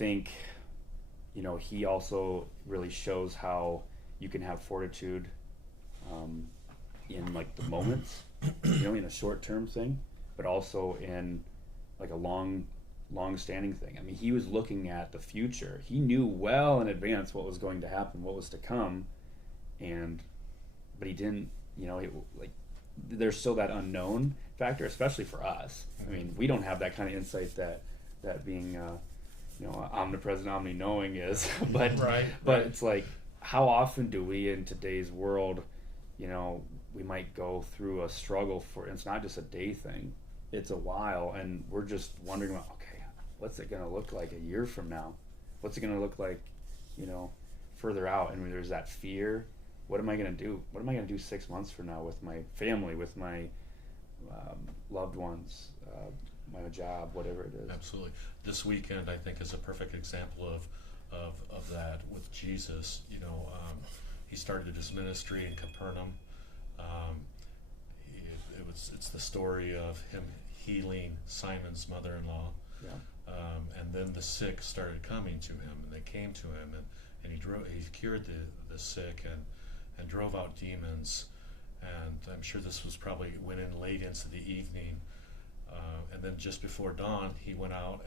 think, he also really shows how you can have fortitude in like the moments, in a short-term thing, but also in like a long-standing thing. I mean, he was looking at the future. He knew well in advance what was going to happen, what was to come, but he didn't. Like there's still that unknown factor, especially for us. I mean, we don't have that kind of insight that being omnipresent, omni-knowing is. but Right. It's like, how often do we in today's world, we might go through a struggle it's not just a day thing, it's a while, and we're just wondering about, okay, what's it going to look like a year from now? What's it going to look like, further out? And there's that fear. What am I going to do? What am I going to do 6 months from now with my family, with my loved ones, my job, whatever it is? Absolutely. This weekend, I think, is a perfect example of that with Jesus. He started his ministry in Capernaum. It's the story of him healing Simon's mother-in-law. Yeah. And then the sick started coming to him, and they came to him, and he cured the sick and drove out demons. And I'm sure this went in late into the evening. And then just before dawn, he went out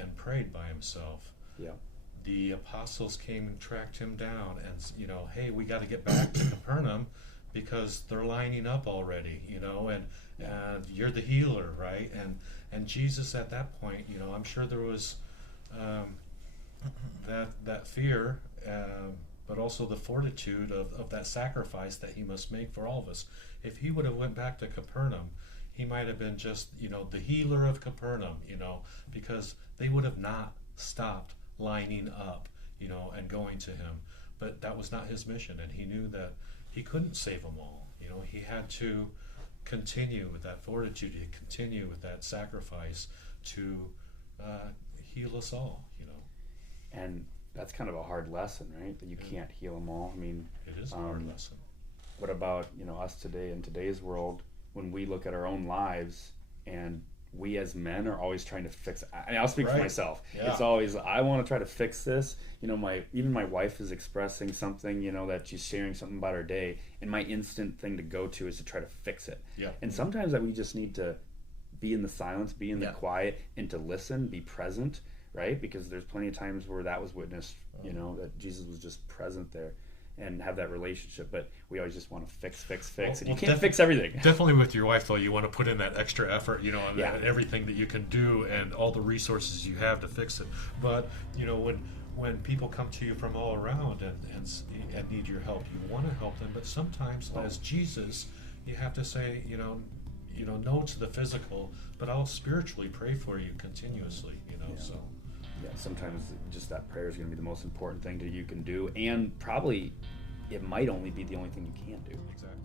and prayed by himself. Yeah. The apostles came and tracked him down, and hey, we got to get back to Capernaum because they're lining up already, and you're the healer, right? And Jesus at that point, I'm sure there was that fear, but also the fortitude of that sacrifice that he must make for all of us. If he would have went back to Capernaum, he might have been just, the healer of Capernaum, because they would have not stopped lining up, and going to him. But that was not his mission, and he knew that he couldn't save them all. He had to continue with that fortitude, to continue with that sacrifice to heal us all, And that's kind of a hard lesson, right? That you can't heal them all. I mean, it is a hard lesson. What about, us today, in today's world, when we look at our own lives, and we as men are always trying to fix it. I'll speak for myself. Yeah. It's always, I want to try to fix this. Even my wife is expressing something, that she's sharing something about her day, and my instant thing to go to is to try to fix it. Yeah. And sometimes that we just need to be in the silence, be in the quiet, and to listen, be present, right? Because there's plenty of times where that was witnessed, that Jesus was just present there and have that relationship, but we always just want to fix, and you can't fix everything. Definitely with your wife, though, you want to put in that extra effort, and Yeah. everything that you can do and all the resources you have to fix it. But, when people come to you from all around and need your help, you want to help them, but sometimes, as Jesus, you have to say, no to the physical, but I'll spiritually pray for you continuously, so. Yeah, sometimes just that prayer is going to be the most important thing that you can do, and probably it might only be the only thing you can do. Exactly.